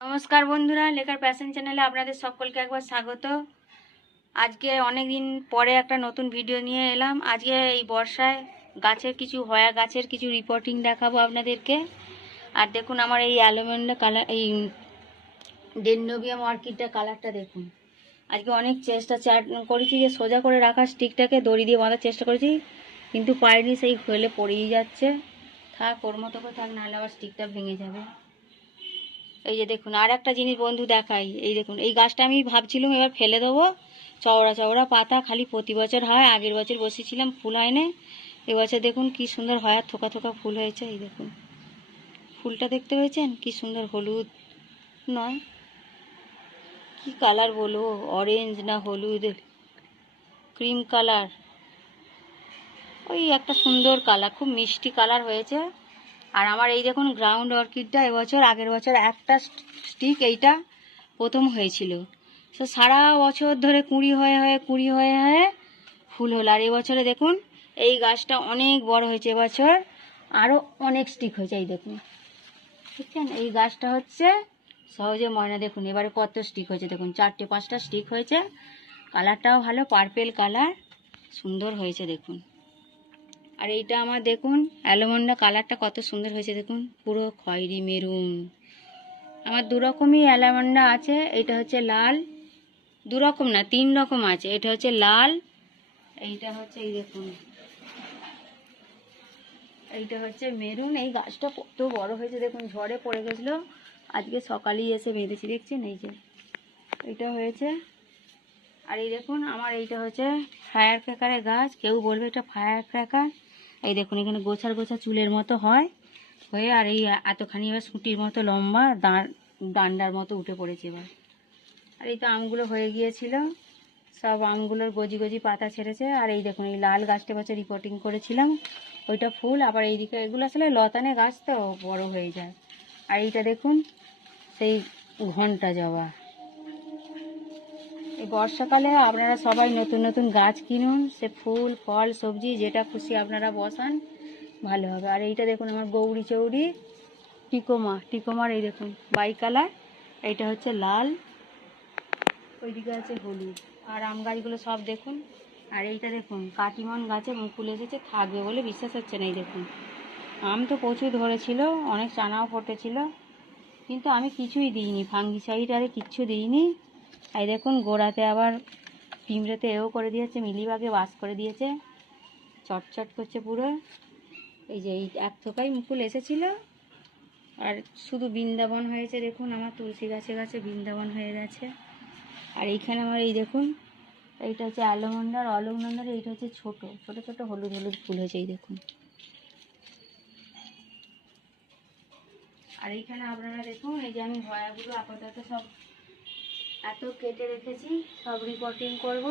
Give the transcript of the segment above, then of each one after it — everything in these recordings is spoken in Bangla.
নমস্কার বন্ধুরা, লেখার প্যাশন চ্যানেলে আপনাদের সকলকে একবার স্বাগত। আজকে অনেক দিন পরে একটা নতুন ভিডিও নিয়ে এলাম। আজকে এই বর্ষায় গাছের কিছু রিপোর্টিং দেখাবো আপনাদেরকে। আর দেখুন আমার এই অ্যালুমিনিয়াম কালার, এই ডেনড্রোবিয়াম অর্কিডটা কালারটা দেখুন। আজকে অনেক চেষ্টা করেছি যে সোজা করে রাখার স্টিকটাকে দড়ি দিয়ে বাঁধার চেষ্টা করেছি, কিন্তু পারিনি। সেই হলে পড়েই যাচ্ছে। থাক, ওর মতো করে থাক, নাহলে আবার স্টিকটা ভেঙে যাবে। এই যে দেখুন, আর একটা জিনিস বন্ধু দেখাই। এই দেখুন, এই গাছটা আমি ভাবছিলাম এবার ফেলে দেবো। চওড়া চওড়া পাতা, খালি প্রতি বছর হয়। আগের বছর বসেছিলাম, ফুল হয়নি। এবছর দেখুন কি সুন্দর হয়, আর থোকা থোকা ফুল হয়েছে। এই দেখুন ফুলটা দেখতে পেয়েছেন কি সুন্দর, হলুদ নয়, কি কালার বলবো, অরেঞ্জ না হলুদ, ক্রিম কালার, ওই একটা সুন্দর কালার, খুব মিষ্টি কালার হয়েছে। আর আমার এই দেখুন গ্রাউন্ড অর্কিডটা এবছর, আগের বছর একটা স্টিক এইটা প্রথম হয়েছিল। তো সারা বছর ধরে কুঁড়ি হয়ে ফুল হলো। আর এবছরে দেখুন এই গাছটা অনেক বড় হয়েছে, এবছর আরও অনেক স্টিক হয়েছে। এই দেখুন, বুঝছেন, এই গাছটা হচ্ছে সহজে ময়না। দেখুন এবারে কত স্টিক হয়েছে, দেখুন 4-5টা স্টিক হয়েছে। কালারটাও ভালো, পার্পেল কালার, সুন্দর হয়েছে দেখুন। আর এইটা আমার দেখুন অ্যালমন্ডা কালারটা কত সুন্দর হয়েছে দেখুন, পুরো খয়েরি মেরুন। আমার দুরকমই অ্যালমন্ডা আছে। এটা হচ্ছে লাল, দুরকম না 3 রকম আছে। এটা হচ্ছে লাল, এইটা হচ্ছে এই দেখুন, এইটা হচ্ছে মেরুন। এই গাছটা কত বড় হয়েছে দেখুন, ঝড়ে পড়ে গেছিলো, আজকে সকালেই এসে বেঁধেছি, দেখছেন এই যে এইটা হয়েছে। আর এই দেখুন আমার এইটা হচ্ছে ফায়ার ক্র্যাকারের গাছ। কেউ বলবে এটা ফায়ার ক্র্যাকার। এই দেখুন এখানে গোছার গোছা চুলের মতো হয় হয়ে, আর এই এতখানি এবার সুটির মতো লম্বা ডান্ডার মতো উঠে পড়েছে এবার। আর এই তো আমগুলো হয়ে গিয়েছিল, সব আমগুলোর গজি গজি পাতা ছেড়েছে। আর এই দেখুন এই লাল গাছটা বছর রিপোর্টিং করেছিলাম, ওইটা ফুল। আবার এইদিকে এগুলো আসলে লতানে গাছ তো বড় হয়ে যায়। আর এইটা দেখুন সেই ঘন্টা জবা। এই বর্ষাকালে আপনারা সবাই নতুন নতুন গাছ কিনুন, সে ফুল ফল সবজি যেটা খুশি আপনারা বসান, ভালো হবে। আর এইটা দেখুন আমার গৌরী চৌরি টিকোমার, এই দেখুন বাই কালার, এইটা হচ্ছে লাল, ওইদিকে আছে হলুদ। আর আম গাছগুলো সব দেখুন। আর এইটা দেখুন কাটিমন গাছে মুকুল এসেছে, থাকবে বলে বিশ্বাস হচ্ছে না। এই দেখুন আম তো প্রচুর ধরেছিল, অনেক চানাও ফটেছিল, কিন্তু আমি কিছুই দিইনি, ফাঙ্গিসাইড আরে কিচ্ছু দিইনি। এই দেখুন গোড়াতে আবার পিঁমড়েতে এও করে দিয়েছে, মিলিবাগে বাস করে দিয়েছে, চটচট করছে পুরো। এই যে এই এক থোকাই মুকুল এসেছিল, আর শুধু বৃন্দাবন হয়েছে দেখুন, আমার তুলসী গাছে গাছে বৃন্দাবন হয়ে গেছে। আর এইখানে আমার এই দেখুন এইটা হচ্ছে অলোকনন্দার, এইটা হচ্ছে ছোট ছোট ছোট হলুদ হলুদ ফুল হয়েছে, এই দেখুন। আর এইখানে আপনারা দেখুন এই যে আমি ভয়াগুলো আপাতত সব এত কেটে রেখেছি, সব রিপোর্টিং করব,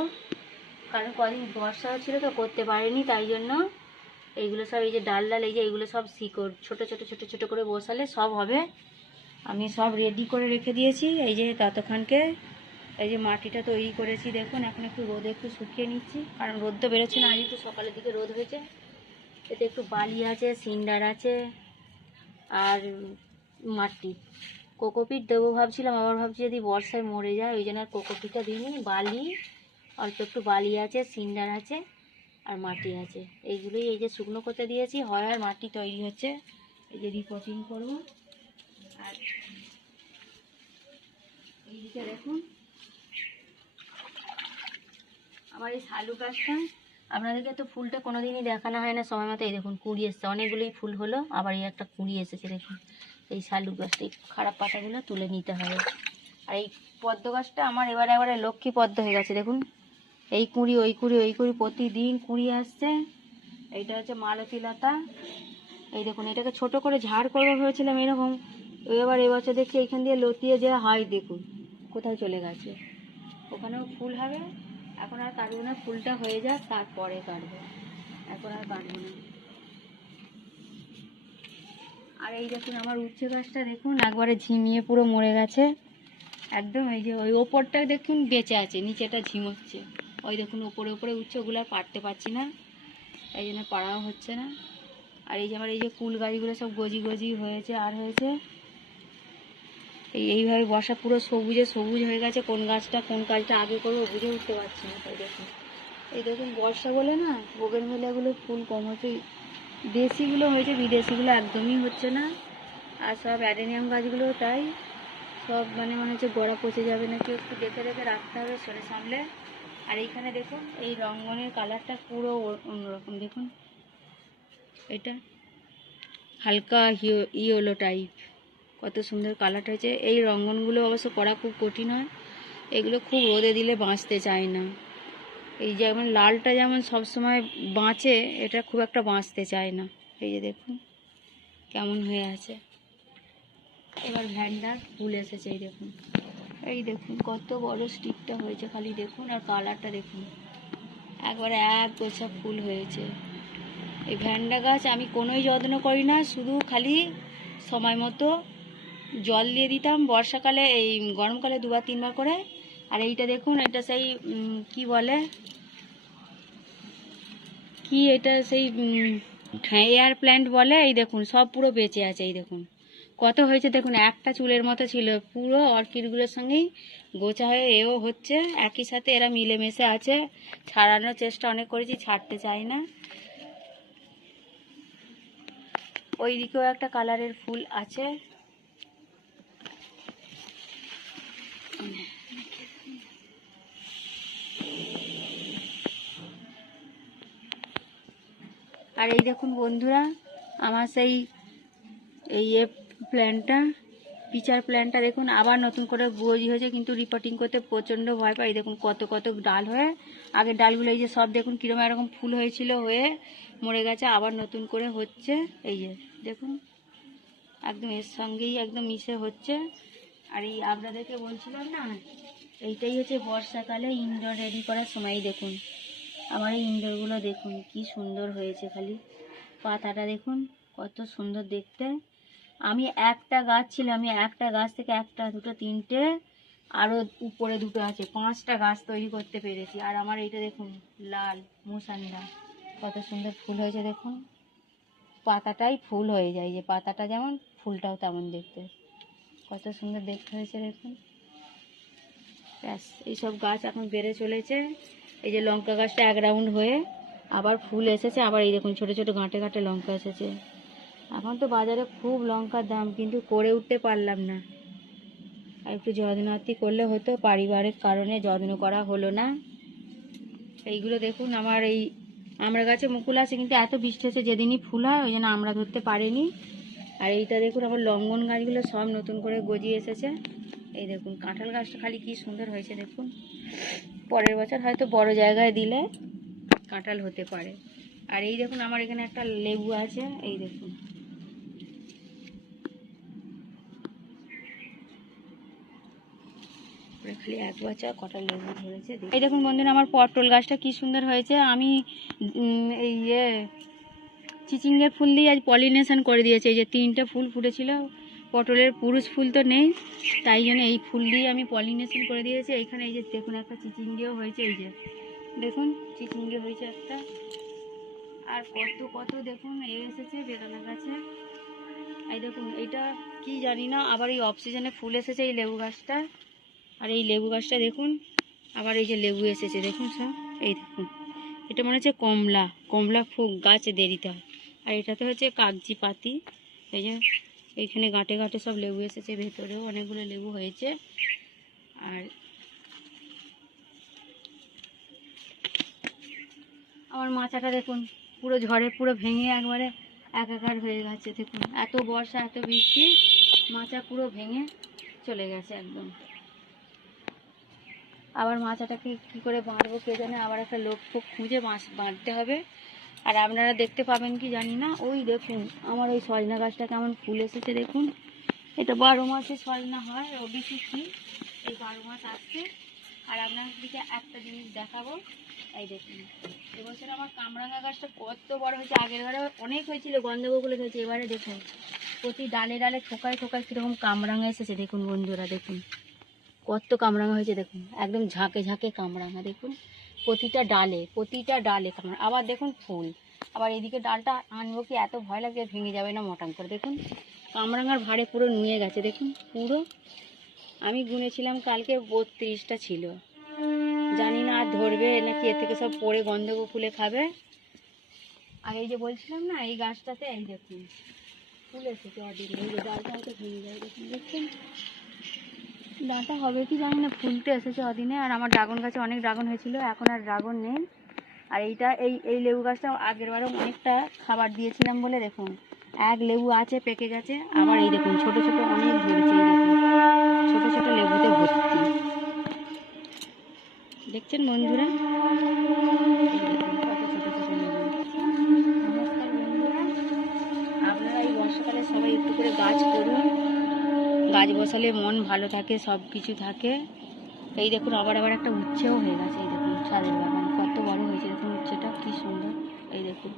কারণ কদিন বর্ষা হচ্ছিলো তো করতে পারিনি, তাই জন্য এইগুলো সব, এই যে ডাল এই যে এইগুলো সব শিকড় ছোট ছোট ছোট ছোট করে বসালে সব হবে। আমি সব রেডি করে রেখে দিয়েছি। এই যে ততক্ষণকে এই যে মাটিটা তৈরি করেছি দেখুন, এখন একটু রোদে একটু শুকিয়ে নিচ্ছি, কারণ রোদ তো বেরোচ্ছে না, আজ একটু সকালের দিকে রোদ হয়েছে। এতে একটু বালি আছে, সিন্ডার আছে, আর মাটি। কোকোপিট দেবো ভাবছিলাম, আবার ভাবছি যদি বর্ষায় মরে যায়, ওই জন্য আর কোকোপিটটা দিইনি। বালি, অল্প একটু বালি আছে, সিন্ডার আছে, আর মাটি আছে, এইগুলোই এই যে শুকনো করতে দিয়েছি, হয় আর মাটি তৈরি হচ্ছে। এই যে রিপোর্টিং করব। আর এইদিকে দেখুন আমার এই শালু গাছটা, আপনাদেরকে তো ফুলটা কোনোদিনই দেখানো হয় না সময় মতো। এই দেখুন কুঁড়ি এসছে, অনেকগুলোই ফুল হলো, আবার এই একটা কুঁড়ি এসেছে দেখুন। এই শালু গাছটা খারাপ পাতাগুলো তুলে নিতে হবে। আর এই পদ্ম গাছটা আমার এবারে লক্ষ্মী পদ্ম হয়ে গেছে দেখুন, এই কুঁড়ি ওই কুঁড়ি ওই কুঁড়ি, প্রতিদিন কুঁড়ি আসছে। এইটা হচ্ছে মালতী লতা। এই দেখুন এটাকে ছোট করে ঝাড় করবো ভেবেছিলাম এরকম, এবার এবছর দেখছি এইখান দিয়ে লতিয়ে যে হয়, দেখুন কোথায় চলে গেছে। ওখানেও ফুল হবে, এখন আর কাটবো না, ফুলটা হয়ে যাক তারপরে কাটবো, এখন আর কাটবো না। আর এই দেখুন আমার উচ্ছে গাছটা দেখুন একবারে ঝিমিয়ে পুরো মরে গেছে একদম। এই যে ওই ওপরটা দেখুন বেঁচে আছে, নিচেটা ঝিমোচ্ছে। ওই দেখুন ওপরে ওপরে উচ্ছে, ওগুলো আর পারতে পারছি না, এই জন্য পাড়াও হচ্ছে না। আর এই যে আমার এই যে কুল গাছগুলো সব গজি গজি হয়েছে আর হয়েছে, এইভাবে বর্ষা পুরো সবুজে সবুজ হয়ে গেছে। কোন গাছটা কোন কাজটা আগে করবো বুঝে উঠতে পারছি না। তাই দেখুন, এই দেখুন বর্ষা বলে না বোগেনভেলিয়াগুলো ফুল কম হচ্ছে। দেশিগুলো হয়েছে, বিদেশিগুলো একদমই হচ্ছে না। আর সব অ্যাডেনিয়াম গাছগুলো তাই সব মনে হচ্ছে গোড়া পচে যাবে নাকি, একটু দেখে দেখে রাখতে হবে সরে সামলে। আর এইখানে দেখুন এই রঙ্গনের কালারটা পুরো অন্যরকম। দেখুন এটা হালকা ইয়েলো টাইপ, কত সুন্দর কালারটা হয়েছে। এই রঙ্গনগুলো অবশ্য করা খুব কঠিন হয়, এগুলো খুব রোদে দিলে বাঁচতে চায় না। এই যেমন লালটা যেমন সবসময় বাঁচে, এটা খুব একটা বাঁচতে চায় না। এই যে দেখুন কেমন হয়ে আছে। এবার ভ্যান্ডার ফুল এসেছে, এই দেখুন কত বড় স্টিকটা হয়েছে খালি দেখুন। আর কালারটা দেখুন, একবারে এক গোছা ফুল হয়েছে। এই ভ্যান্ডা গাছ আমি কোনোই যত্ন করি না, শুধু খালি সময় মতো জল দিয়ে দিতাম বর্ষাকালে, এই গরমকালে 2 বার 3 বার করে। আর এইটা দেখুন, এটা সেই কি বলে কি, এটা সেই এয়ার প্ল্যান্ট বলে। এই দেখুন সব পুরো বেঁচে আছে। এই দেখুন কত হয়েছে দেখুন, একটা চুলের মতো ছিল, পুরো অর্কিডগুলোর সঙ্গেই গোছা হয়ে এও হচ্ছে। একই সাথে এরা মিলেমিশে আছে। ছাড়ানোর চেষ্টা অনেক করেছি, ছাড়তে চাই না। ওই দিকেও একটা কালারের ফুল আছে। আর এই দেখুন বন্ধুরা, আমার সেই এই প্ল্যান্টটা, পিচার প্ল্যান্টটা দেখুন আবার নতুন করে গজি হয়েছে, কিন্তু রিপোর্টিং করতে প্রচণ্ড ভয় পাই। দেখুন কত কত ডাল হয়ে, আগের ডালগুলো এই যে সব দেখুন কীরকম এরকম ফুল হয়েছিল হয়ে মরে গেছে, আবার নতুন করে হচ্ছে। এই যে দেখুন একদম এর সঙ্গেই একদম মিশে হচ্ছে। আর এই আপনাদেরকে বলছিলাম না, এইটাই হচ্ছে বর্ষাকালে ইনডোর রেডি করার সময়। দেখুন আমার এই ইনডোরগুলো দেখুন কি সুন্দর হয়েছে, খালি পাতাটা দেখুন কত সুন্দর দেখতে। আমি একটা গাছ ছিল, আমি একটা গাছ থেকে 1 2 3 আরও উপরে 2 আছে, 5টা গাছ তৈরি করতে পেরেছি। আর আমার এইটা দেখুন লাল মুসান্ডা, কত সুন্দর ফুল হয়েছে দেখুন। পাতাটাই ফুল হয়ে যায়, যে পাতাটা যেমন ফুলটাও তেমন দেখতে, কত সুন্দর দেখতে হয়েছে দেখুন। ব্যাস এইসব গাছ এখন বেড়ে চলেছে। এই যে লঙ্কা গাছটা 1 রাউন্ড হয়ে আবার ফুল এসেছে, আবার এই দেখুন ছোট ছোট গাঁটে গাঁটে লঙ্কা এসেছে। এখন তো বাজারে খুব লঙ্কার দাম, কিন্তু করে উঠতে পারলাম না। আর একটু যত্নার্থী করলে হতো, পারিবারিক কারণে যত্ন করা হলো না। এইগুলো দেখুন আমার এই আমড়া গাছে মুকুল আছে, কিন্তু এত বৃষ্টি হচ্ছে যেদিনই ফুল হয় ওই জন্য আমরা ধরতে পারিনি। আর এইটা দেখুন আমার লঙ্ঘন গাছগুলো সব নতুন করে গজিয়ে এসেছে। এই দেখুন কাঁঠাল গাছটা খালি কি সুন্দর হয়েছে দেখুন। পরের বছর হয়তো বড় জায়গায় দিলে কাঁঠাল হতে পারে। আর এই দেখুন আমার এখানে একটা লেবু আছে, এই দেখুন খালি 1 বছর কটা লেবু ধরেছে। এই দেখুন বন্ধুরা আমার পটল গাছটা কি সুন্দর হয়েছে। আমি এই চিচিঙ্গের ফুল দিয়ে আজ পলিনেশন করে দিয়েছে। এই যে 3টে ফুল ফুটেছিল, পটলের পুরুষ ফুল তো নেই, তাই জন্য এই ফুল দিয়ে আমি পলিনেশন করে দিয়েছি। এইখানে এই যে দেখুন একটা চিচিঙ্গেও হয়েছে, এই যে দেখুন চিচিঙ্গে হয়েছে একটা। আর কত কত দেখুন এসেছে বেদানা গাছে। এই দেখুন এইটা কি জানি না, আবার এই অফ সিজনে ফুল এসেছে এই লেবু গাছটা। আর এই লেবু গাছটা দেখুন আবার এই যে লেবু এসেছে দেখুন সব। এই দেখুন এটা মনে হচ্ছে কমলা ফুল গাছে দেরিতে হয়। আর এটাতে হচ্ছে কাগজি পাতি। এই যে এইখানে গাঁটে গাঁটে সব লেবু এসেছে, ভেতরেও অনেকগুলো লেবু হয়েছে। আর আমার মাচাটা দেখুন পুরো ঝড়ে পুরো ভেঙে একবারে একাকার হয়ে গেছে। দেখুন এত বর্ষা এত বৃষ্টি, মাচা পুরো ভেঙে চলে গেছে একদম। আবার মাচাটাকে কি করে বাঁধবো কে জানে, আবার একটা লোক খুঁজে বাঁধতে হবে। আর আপনারা দেখতে পাবেন কি জানি না, ওই দেখুন আমার ওই সজনা গাছটা কেমন ফুল এসেছে দেখুন। এটা 12 মাসে সজনা হয়, রবি শীতি, এই 12 মাস আসছে। আর আপনাদেরকে একটা জিনিস দেখাবো, এই দেখুন এবছর আমার কামরাঙা গাছটা কত বড় হয়েছে। আগের বারে অনেক হয়েছিল, গন্ধগোকুলে হয়েছে, এবারে দেখুন প্রতি ডালে ডালে ঠোকায় ঠোকায় কীরকম কামরাঙা এসেছে দেখুন বন্ধুরা। দেখুন কত কামরাঙা হয়েছে দেখুন, একদম ঝাঁকে ঝাঁকে কামরাঙা দেখুন, প্রতিটা ডালে কামরাঙা। আবার দেখুন ফুল, আবার এদিকে ডালটা আনবো কি এত ভয় লাগে, ভেঙে যাবে না মোটাম করে। দেখুন কামরাঙার ভাড়ে পুরো নুয়ে গেছে দেখুন পুরো। আমি গুনেছিলাম কালকে 32টা ছিল, জানি না আর ধরবে নাকি এর থেকে সব পড়ে গন্ধ ফুলে খাবে। আর এই যে বলছিলাম না, এই গাছটাতে এই দেখুন ফুল এসেছে অডিট, এই যে ডালটা হয়তো ভেঙে যায় দেখুন, দেখছেন ডাঁটা হবে কি জানি না, ফুলতে এসেছে অদিনে। আর আমার ড্রাগন গাছে অনেক ড্রাগন হয়েছিল, এখন আর ড্রাগন নেই। আর এইটা এই লেবু গাছটা আগের বারও অনেকটা খাবার দিয়েছিলাম বলে দেখুন এক লেবু আছে পেকে গেছে, আবার এই দেখুন ছোট ছোট অনেক ধরেছে, এই দেখুন ছোট ছোট লেবুতে ভর্তি, দেখছেন বন্ধুরা, এই দেখুন কত ছোট ছোট লেবু। নমস্কার বন্ধুরা, আপনারা এই বর্ষাকালে সবাই একটু করে গাছ করুন, গাছ বসালে মন ভালো থাকে, সব কিছু থাকে। এই দেখুন আবার আবার একটা উচ্ছেও হয়ে গেছে, এই দেখুন ছাদের বাগান কত বড় হয়েছে, দেখুন উচ্ছেটা কি সুন্দর, এই দেখুন।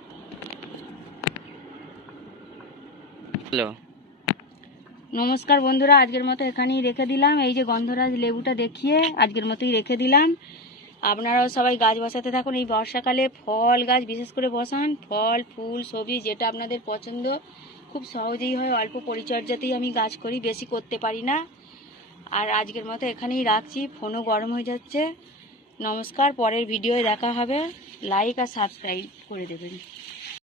হ্যালো নমস্কার বন্ধুরা, আজকের মতো এখানেই রেখে দিলাম, এই যে গন্ধরাজ লেবুটা দেখিয়ে আজকের মতোই রেখে দিলাম। আপনারাও সবাই গাছ বসাতে থাকুন, এই বর্ষাকালে ফল গাছ বিশেষ করে বসান, ফল ফুল সবজি যেটা আপনাদের পছন্দ, খুব সহজেই হয়, অল্প পরিচর্যাতেই আমি গাছ করি, বেশি করতে পারি না। আর আজকের মতো এখানেই রাখছি, ফোনও গরম হয়ে যাচ্ছে। নমস্কার, পরের ভিডিওয় দেখা হবে, লাইক আর সাবস্ক্রাইব করে দেবেন।